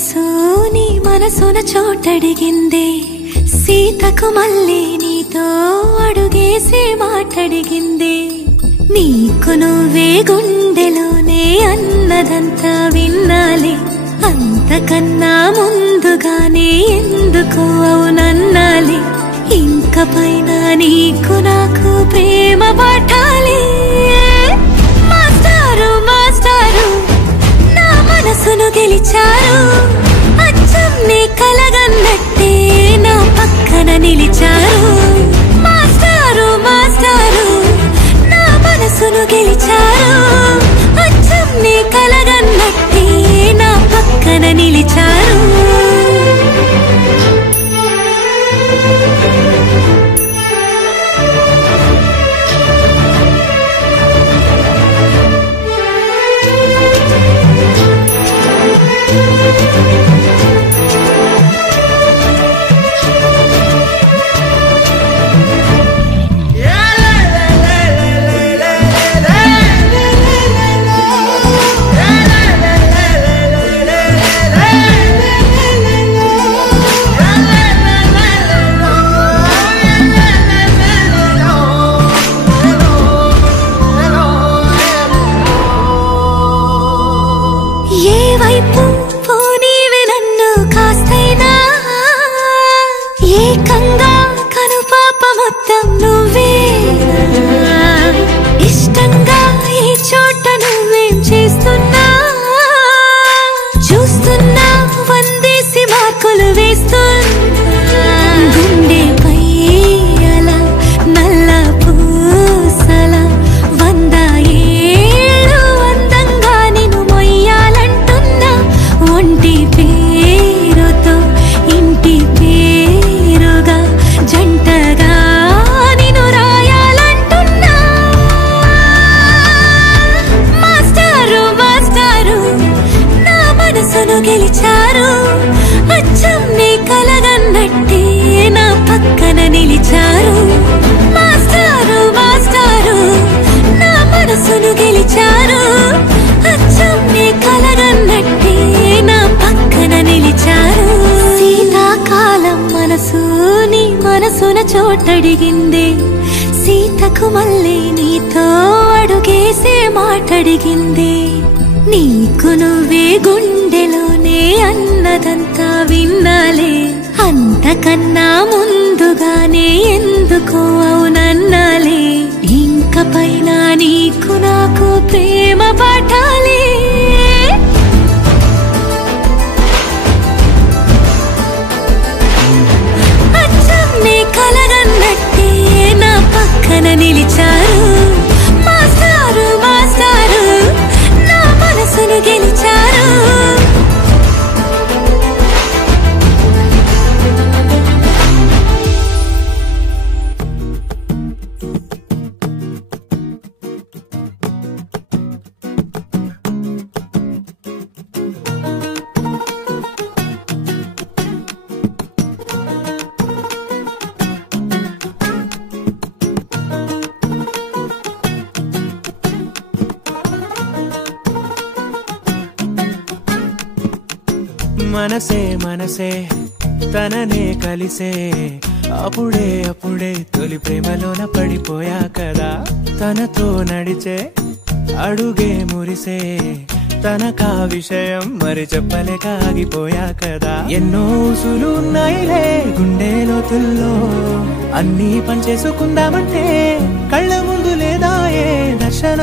మనసు నీ మనసున చోటడిగిందే సీతకు మళ్ళీ నీతో అడుగేసి మాటడిగిందే నీకు నువ్వే గుండెలోనే అన్నదంతా విన్నాలే అంతకన్నా ముందుగానే ఎందుకు అవునన్నాలే ఇంక పైన నీకు నాకు ప్రేమ పాఠాలే మాస్టారు మాస్టారు నా మనసును గెలిచారు అచ్చం నీ కలగన్నట్టే నా పక్కన నిలిచారు మాస్టారు మాస్టారు నా మనసును గెలిచారు అచ్చం నీ కలగన్నట్టే నా పక్కన నిలిచారు చోటడిగిందే సీతకు మళ్ళీ నీతో అడుగేసే మాటడిగిందే నీకు నువ్వే గుండెలోనే అన్నదంతా విన్నాలే అంతకన్నా ముందుగానే ఎందుకో అవునన్నాలే ఇంక పైన నీకు నాకు ప్రేమ పాఠాలే కలగన్నట్టే నా పక్కన నిలిచారు మాస్టారు మాస్టారు నా మనసును గెలిచారు మనసే మనసే తననే కలిసే అప్పుడే అప్పుడే తొలి ప్రేమలోన పడిపోయా కదా తనతో నడిచే అడుగే మురిసే తనకా విషయం మరి చెప్పలేక ఆగిపోయా కదా ఎన్నో ఊసులు ఉన్నాయిలే గుండె లోతుల్లో అన్నీ పనిచేసుకుందామంటే కళ్ళ ముందు లేదా ఏ దర్శన